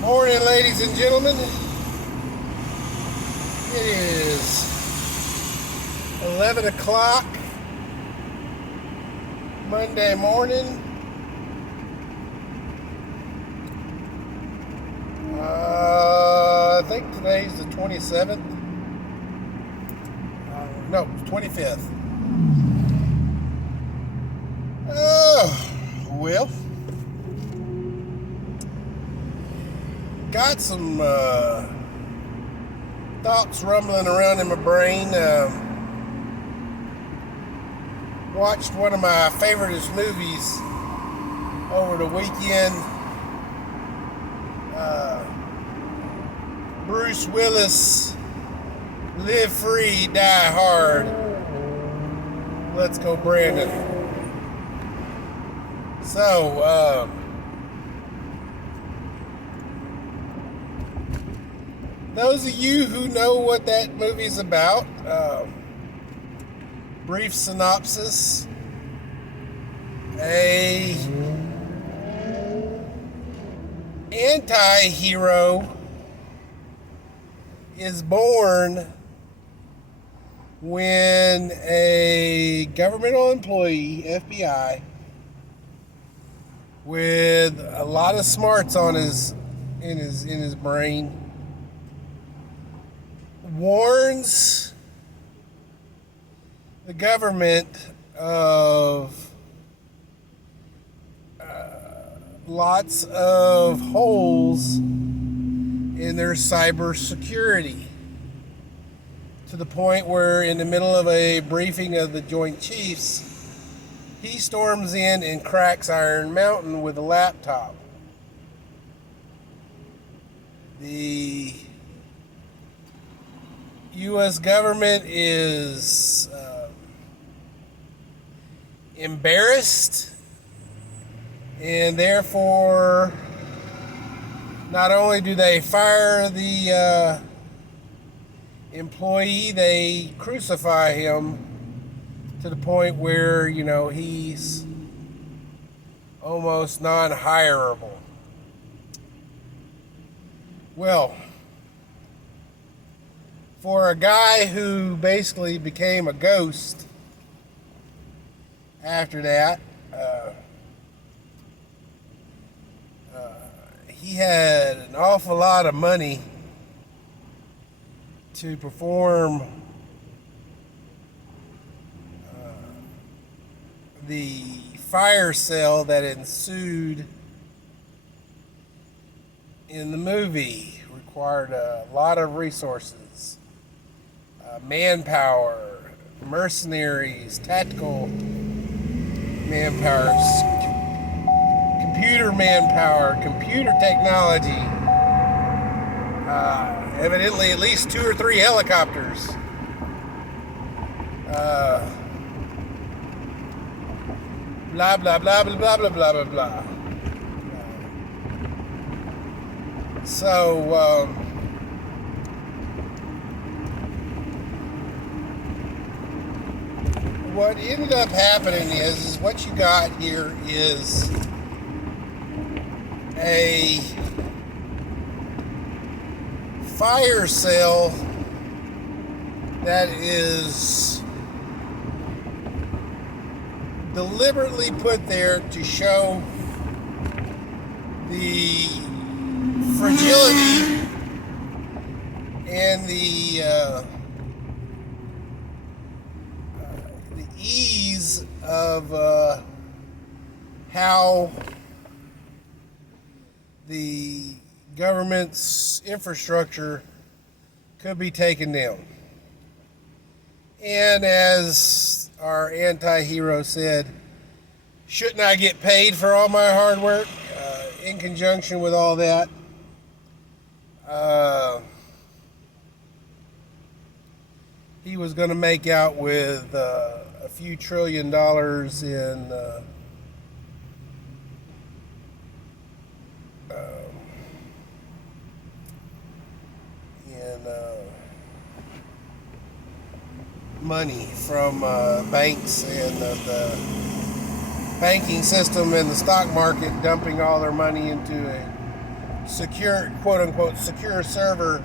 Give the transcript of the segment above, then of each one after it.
Morning, ladies and gentlemen. It is 11 o'clock Monday morning. I think today's the 27th. No, 25th. Well, got some thoughts rumbling around in my brain. Watched one of my favoriteest movies over the weekend. Bruce Willis, Live Free, Die Hard. Let's go, Brandon. So, those of you who know what that movie's about, brief synopsis. A anti-hero is born when a governmental employee, FBI, with a lot of smarts on in his brain, warns the government of lots of holes in their cybersecurity, to the point where in the middle of a briefing of the Joint Chiefs, he storms in and cracks Iron Mountain with a laptop. The U.S. government is embarrassed, and therefore not only do they fire the employee, they crucify him to the point where, he's almost non-hireable. Well, for a guy who basically became a ghost after that, he had an awful lot of money to perform the fire sale that ensued in the movie. Required a lot of resources, manpower, mercenaries, tactical manpower, computer manpower, computer technology, evidently at least 2 or 3 helicopters. Blah, blah, blah, blah, blah, blah, blah, blah, blah. So, what ended up happening is what you got here is a fire sale that is deliberately put there to show the fragility and the ease of how the government's infrastructure could be taken down. And as our anti-hero said, shouldn't I get paid for all my hard work? In conjunction with all that, he was going to make out with a few $1 trillion in money from banks and the banking system and the stock market dumping all their money into a secure, quote unquote, secure server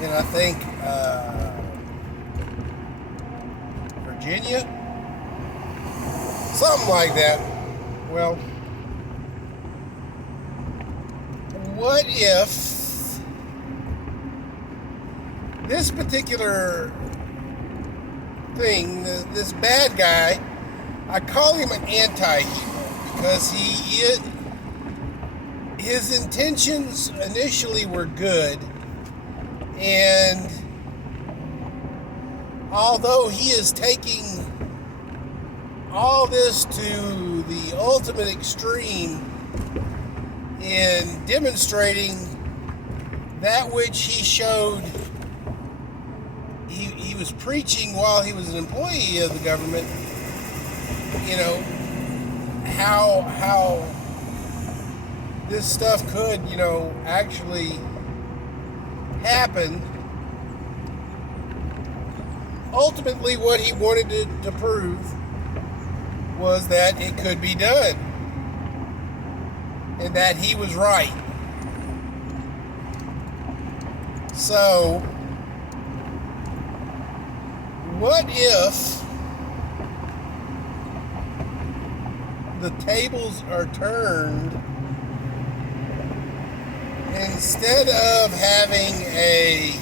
in, I think, Virginia, something like that. Well, what if this particular thing, this bad guy, I call him an anti-hero because his intentions initially were good, and although he is taking all this to the ultimate extreme in demonstrating that which he showed he was preaching while he was an employee of the government, you know, how this stuff could, you know, actually happen. Ultimately, what he wanted to prove was that it could be done and that he was right. So, what if the tables are turned? Instead of having a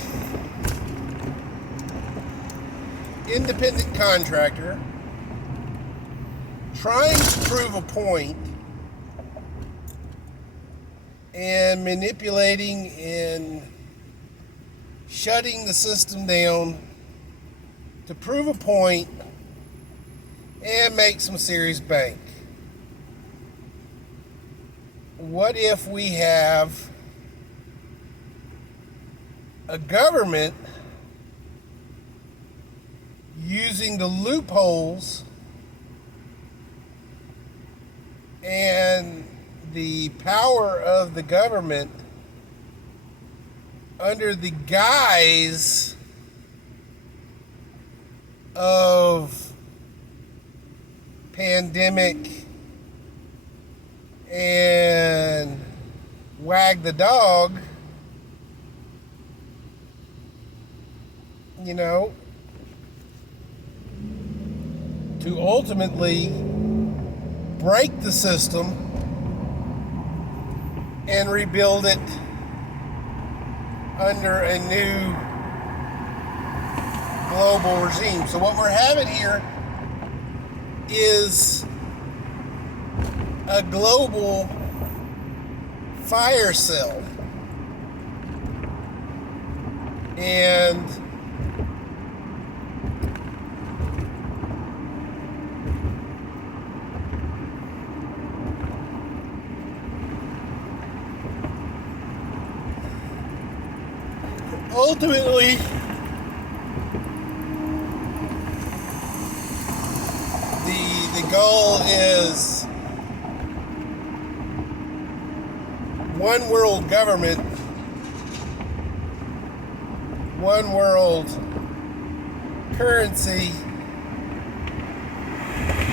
independent contractor trying to prove a point and manipulating and shutting the system down to prove a point and make some serious bank. What if we have a government using the loopholes and the power of the government under the guise of pandemic and wag the dog, you know, to ultimately break the system and rebuild it under a new global regime. So what we're having here is a global fire sale. And ultimately, the goal is one world government, one world currency,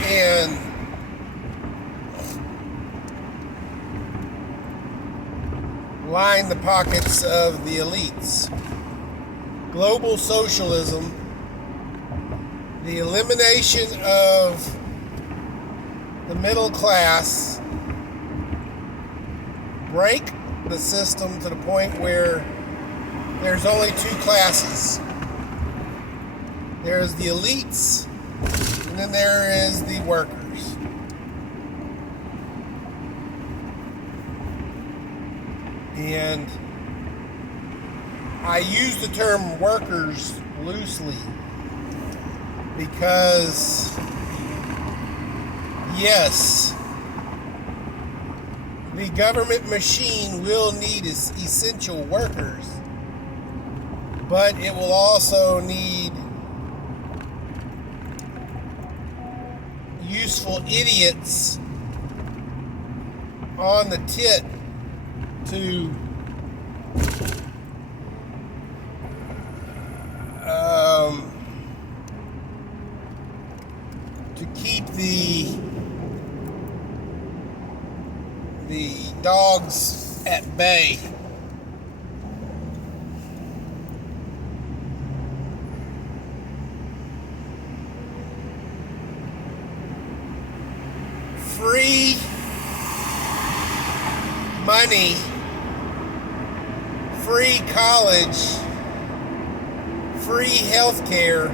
and line the pockets of the elites. Global socialism, the elimination of the middle class, break the system to the point where there's only two classes. There's the elites, and then there is the workers. And I use the term workers loosely because, yes, the government machine will need essential workers, but it will also need useful idiots on the tit to keep the the dogs at bay. Free money, free college, free health care.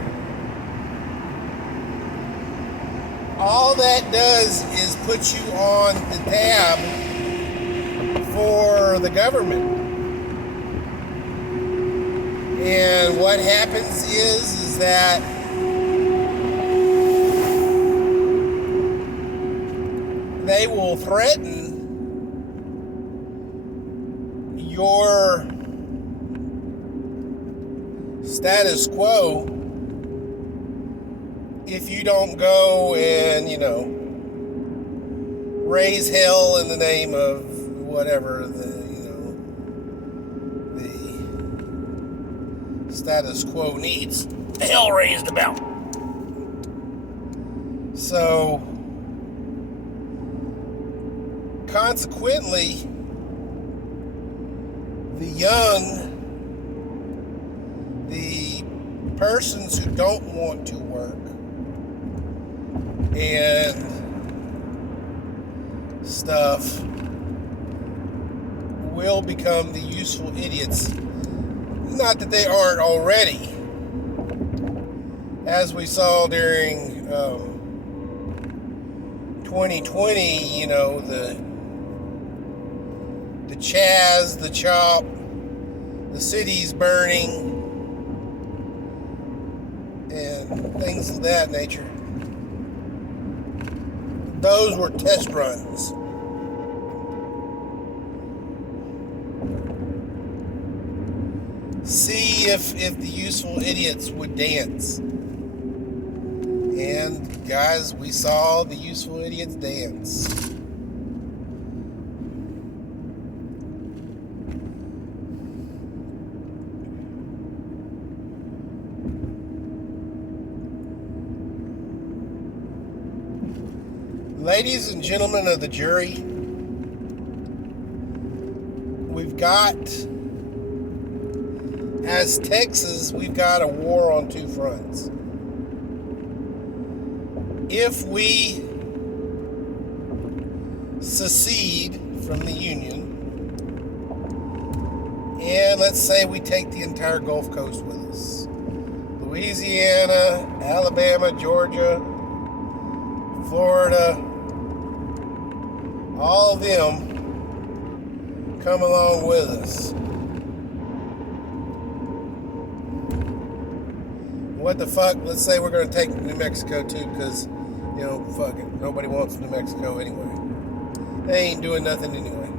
All that does is put you on the tab for the government. And what happens is that they will threaten your status quo if you don't go and, raise hell in the name of whatever the status quo needs hell raised about. So, consequently, the young, the persons who don't want to work and stuff will become the useful idiots. Not that they aren't already. As we saw during 2020, the Chaz, the Chop, the cities burning, and things of that nature. Those were test runs. See if the useful idiots would dance. And guys, we saw the useful idiots dance. Ladies and gentlemen of the jury, we've got, as Texas, we've got a war on two fronts. If we secede from the Union, and let's say we take the entire Gulf Coast with us, Louisiana, Alabama, Georgia, Florida, all of them come along with us. What the fuck? Let's say we're going to take New Mexico too, because, fuck it. Nobody wants New Mexico anyway. They ain't doing nothing anyway.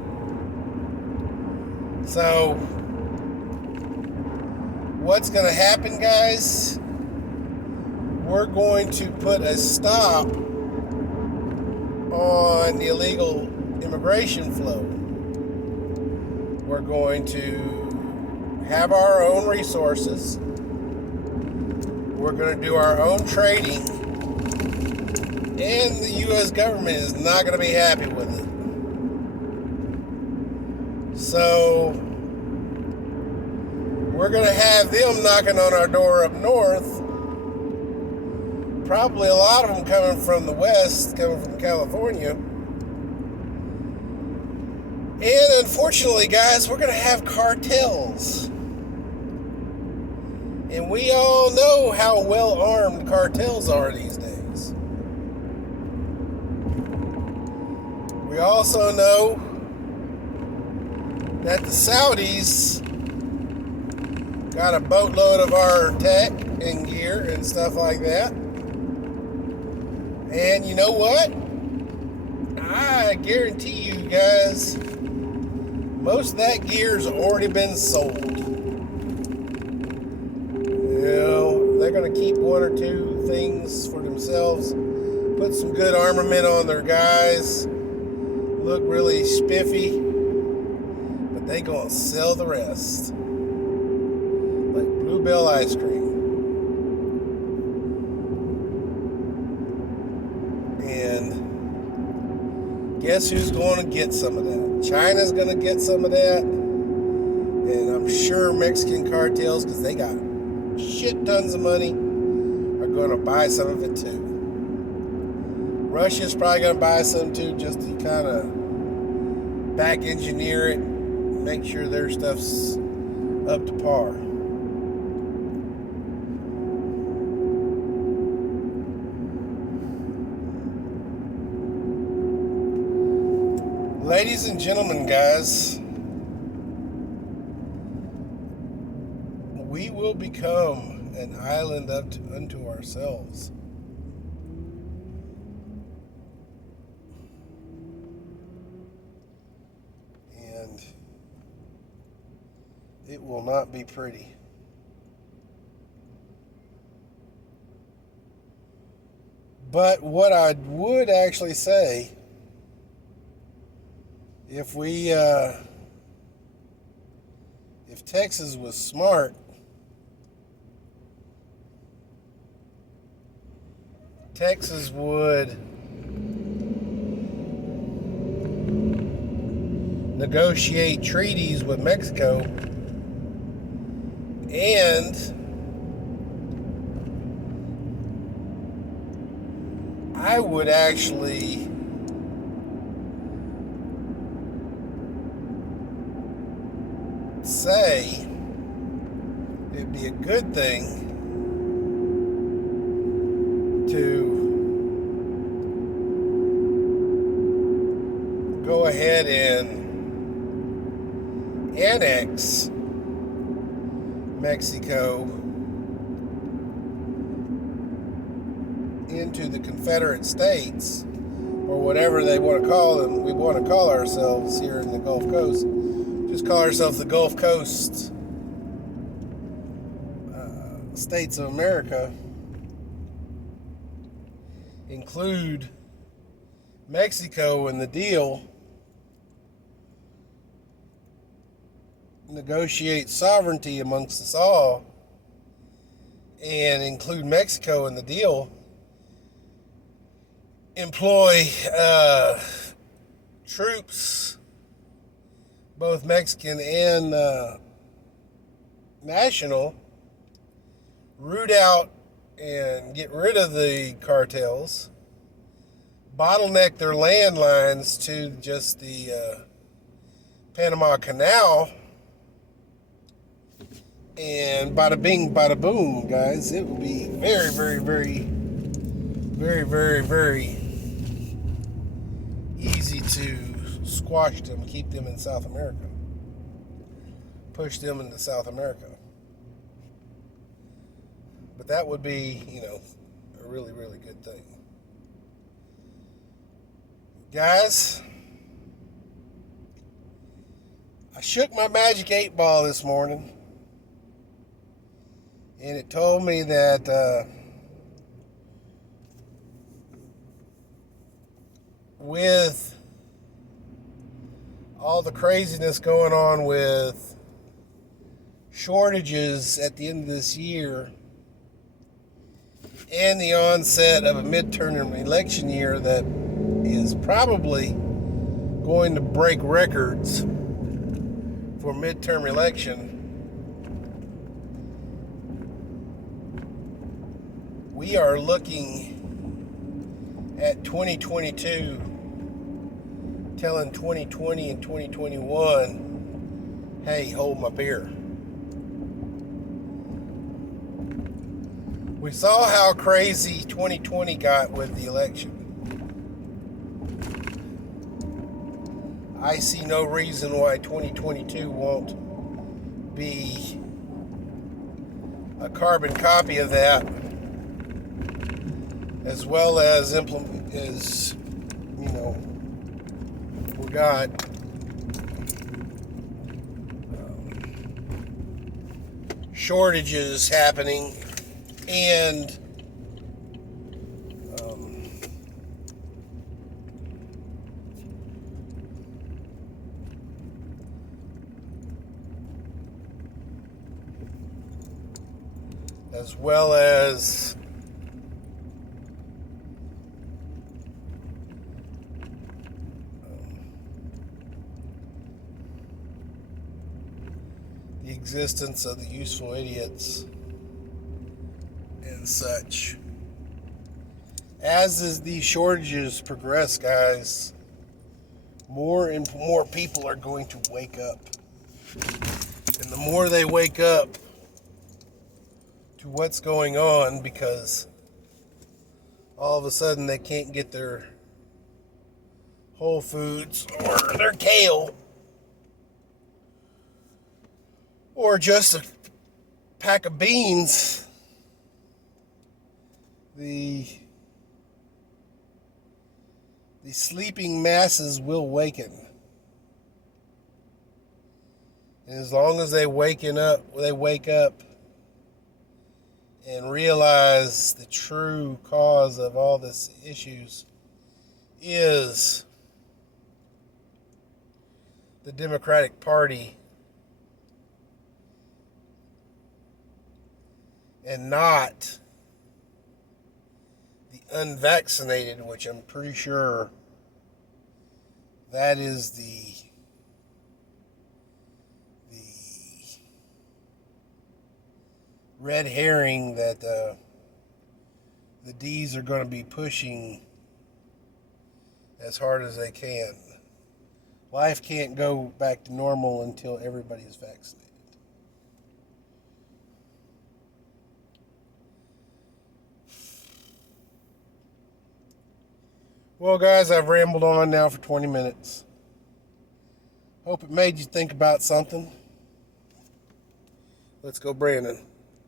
So, what's going to happen, guys? We're going to put a stop on the illegal immigration flow. We're going to have our own resources. We're going to do our own trading. And the U.S. government is not going to be happy with it. So, we're going to have them knocking on our door up north. Probably a lot of them coming from the west, coming from California. And unfortunately, guys, we're going to have cartels. And we all know how well armed cartels are these days. We also know that the Saudis got a boatload of our tech and gear and stuff like that. And you know what? I guarantee you guys, most of that gear's already been sold. They're going to keep one or two things for themselves, put some good armament on their guys, look really spiffy, but they going to sell the rest. Like Bluebell ice cream. And Guess who's going to get some of that? China's going to get some of that. And I'm sure Mexican cartels, because they got shit tons of money, are going to buy some of it too. Russia's probably going to buy some too, just to kind of back engineer it, make sure their stuff's up to par. Ladies and gentlemen, guys, we will become an island unto ourselves. And it will not be pretty. But what I would actually say, if Texas was smart, Texas would negotiate treaties with Mexico, and I would actually say it'd be a good thing to go ahead and annex Mexico into the Confederate States, or whatever they want to call them. We want to call ourselves here in the Gulf Coast. Just call ourselves the Gulf Coast States of America. Include Mexico in the deal. Negotiate sovereignty amongst us all. And include Mexico in the deal. Employ troops, both Mexican and national, root out and get rid of the cartels, bottleneck their land lines to just the Panama Canal, and bada bing, bada boom, guys. It will be very, very, very, very, very, very easy to squash them, keep them in South America, push them into South America. But that would be, a really, really good thing. Guys, I shook my magic 8 ball this morning, and it told me that with all the craziness going on with shortages at the end of this year and the onset of a midterm election year that is probably going to break records for midterm election, we are looking at 2022 telling 2020 and 2021, hey, hold my beer. We saw how crazy 2020 got with the election. I see no reason why 2022 won't be a carbon copy of that, as well as we got shortages happening, and as well as the existence of the useful idiots and such. As these shortages progress, guys, more and more people are going to wake up. And the more they wake up to what's going on, because all of a sudden they can't get their Whole Foods or their kale or just a pack of beans, the sleeping masses will waken. And as long as they wake up and realize the true cause of all this issues is the Democratic Party and not the unvaccinated, which I'm pretty sure that is the red herring that the D's are going to be pushing as hard as they can. Life can't go back to normal until everybody is vaccinated. Well, guys, I've rambled on now for 20 minutes. Hope it made you think about something. Let's go, Brandon.